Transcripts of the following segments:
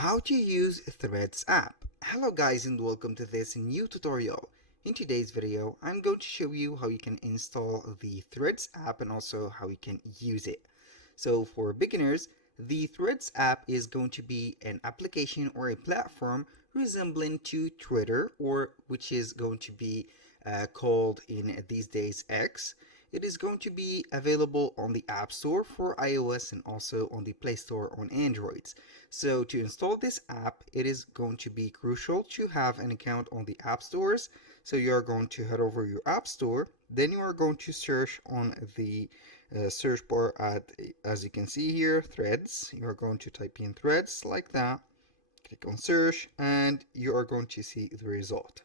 How to use Threads app. Hello guys and welcome to this new tutorial. In today's video, I'm going to show you how you can install the Threads app and also how you can use it. So for beginners, the Threads app is going to be an application or a platform resembling to Twitter, or which is going to be called in these days X. It is going to be available on the App Store for iOS and also on the Play Store on Androids. So to install this app, it is going to be crucial to have an account on the App Stores. So you are going to head over your App Store, then you are going to search on the search bar as you can see here, Threads. You are going to type in Threads like that, click on search, and you are going to see the result.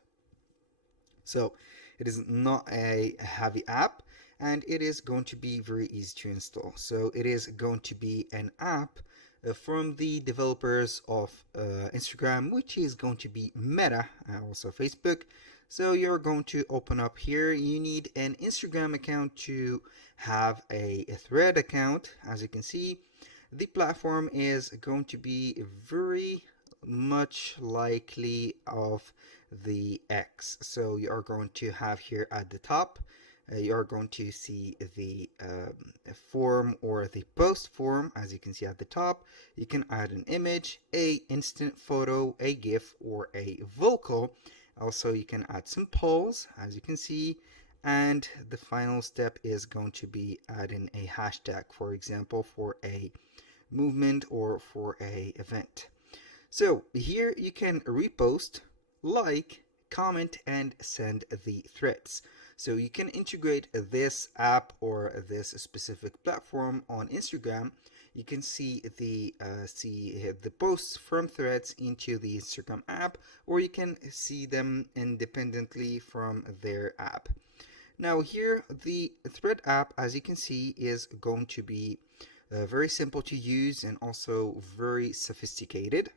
So it is not a heavy app and it is going to be very easy to install. So it is going to be an app from the developers of Instagram, which is going to be Meta, also Facebook. So you're going to open up here. You need an Instagram account to have a Thread account. As you can see, the platform is going to be very much likely of the X. So you are going to have here at the top, you are going to see the form or the post form. As you can see at the top, you can add an image, a instant photo, a GIF, or a vocal. Also, you can add some polls, as you can see, and the final step is going to be adding a hashtag, for example, for a movement or for a event. So here you can repost, like, comment, and send the threads. So you can integrate this app or this specific platform on Instagram. You can see the posts from Threads into the Instagram app, or you can see them independently from their app. Now here, the Thread app, as you can see, is going to be very simple to use and also very sophisticated.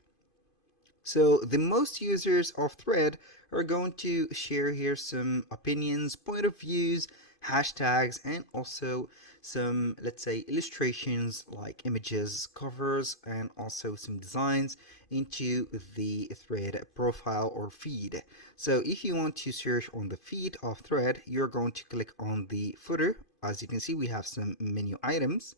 So the most users of Thread are going to share here some opinions, point of views, hashtags, and also some, let's say, illustrations like images, covers, and also some designs into the Thread profile or feed. So if you want to search on the feed of Thread, you're going to click on the footer. As you can see, we have some menu items.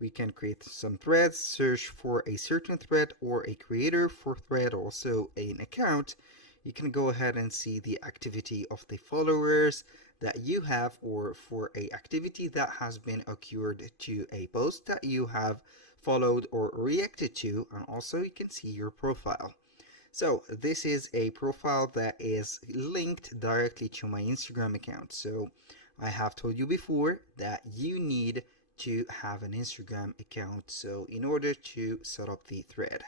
We can create some threads, search for a certain thread or a creator for thread, also an account. You can go ahead and see the activity of the followers that you have, or for a activity that has been occurred to a post that you have followed or reacted to, and also you can see your profile. So this is a profile that is linked directly to my Instagram account. So I have told you before that you need to have an Instagram account, so in order to set up the thread.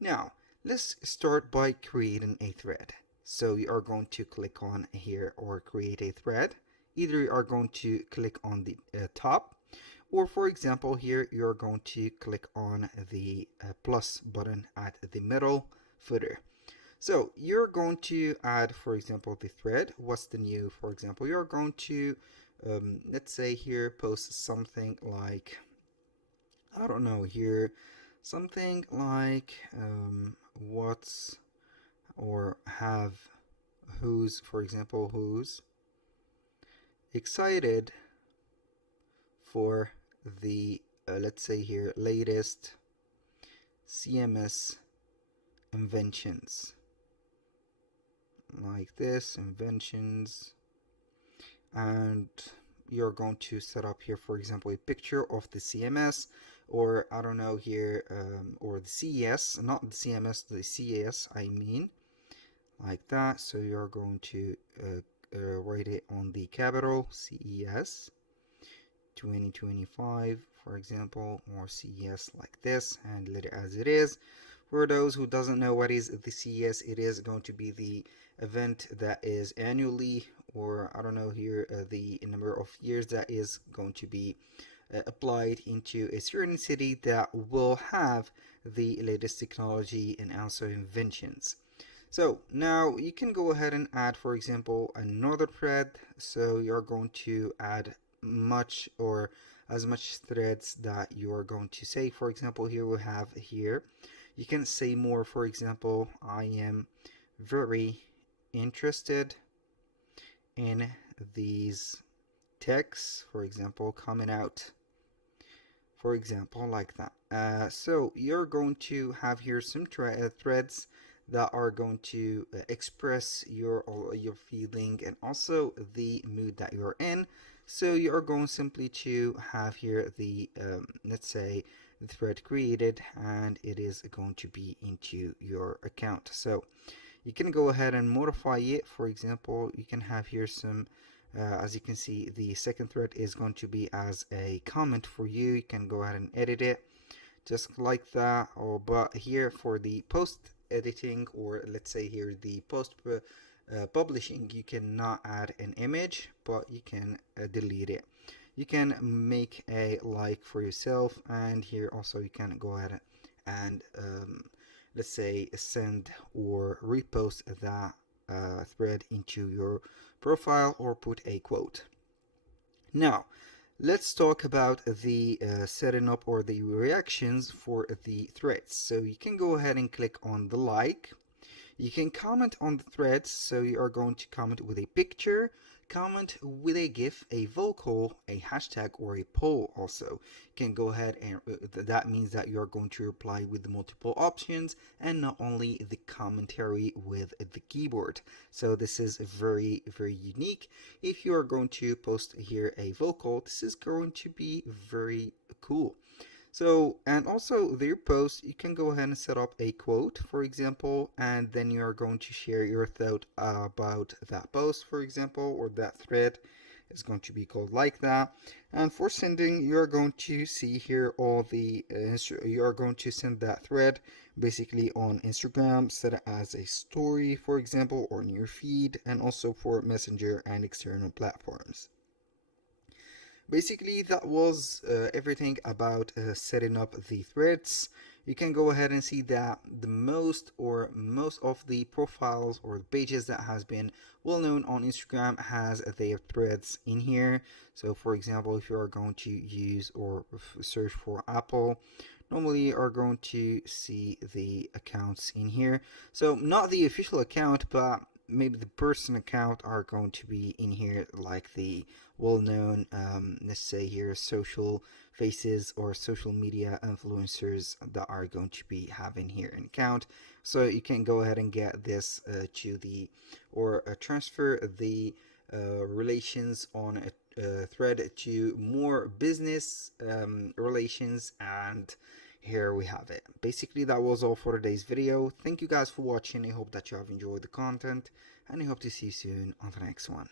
Now let's start by creating a thread. So you are going to click on here or create a thread. Either you are going to click on the top, or for example here you're going to click on the plus button at the middle footer. So you're going to add, for example, the thread. What's the new? For example, you're going to let's say here post something like, I don't know, here something like what's or have who's, for example, who's excited for the let's say here latest CMS inventions, like this, inventions. And you're going to set up here, for example, a picture of the CMS, or I don't know here, or the CES, not the CMS, the CES I mean, like that. So you're going to write it on the capital CES 2025, for example, or CES like this, and let it as it is. For those who doesn't know what is the CES, it is going to be the event that is annually, or I don't know here, the number of years that is going to be applied into a certain city that will have the latest technology and also inventions. So now you can go ahead and add, for example, another thread. So you're going to add much or as much threads that you are going to say. For example, here we have here, You can say more. For example, I am very interested in these texts, for example, coming out, for example, like that. So you're going to have here some threads that are going to express your feeling and also the mood that you're in. So you are going simply to have here the let's say the thread created, and it is going to be into your account. So you can go ahead and modify it. For example, you can have here some as you can see, the second thread is going to be as a comment for you. You can go ahead and edit it just like that. Or but here for the post editing, or let's say here the post publishing, you cannot add an image, but you can delete it. You can make a like for yourself, and here also you can go ahead and let's say send or repost that thread into your profile or put a quote. Now, let's talk about the setting up or the reactions for the threads. So you can go ahead and click on the like. You can comment on the threads, so you are going to comment with a picture, comment with a GIF, a vocal, a hashtag, or a poll also. You can go ahead and that means that you are going to reply with the multiple options and not only the commentary with the keyboard. So this is very, very unique. If you are going to post here a vocal, this is going to be very cool. So, and also their post, you can go ahead and set up a quote, for example, and then you are going to share your thought about that post, for example, or that thread is going to be called like that. And for sending, you are going to see here all the, you are going to send that thread basically on Instagram, set it as a story, for example, or in your feed, and also for Messenger and external platforms. Basically, that was everything about setting up the threads. You can go ahead and see that the most of the profiles or pages that has been well known on Instagram has their threads in here. So for example, if you are going to use or search for Apple, normally you are going to see the accounts in here. So not the official account, but maybe the person account are going to be in here, like the well-known let's say here social faces or social media influencers that are going to be having here an account. So you can go ahead and get this to the or transfer the relations on a thread to more business relations, and here we have it. Basically, that was all for today's video. Thank you guys for watching. I hope that you have enjoyed the content, and I hope to see you soon on the next one.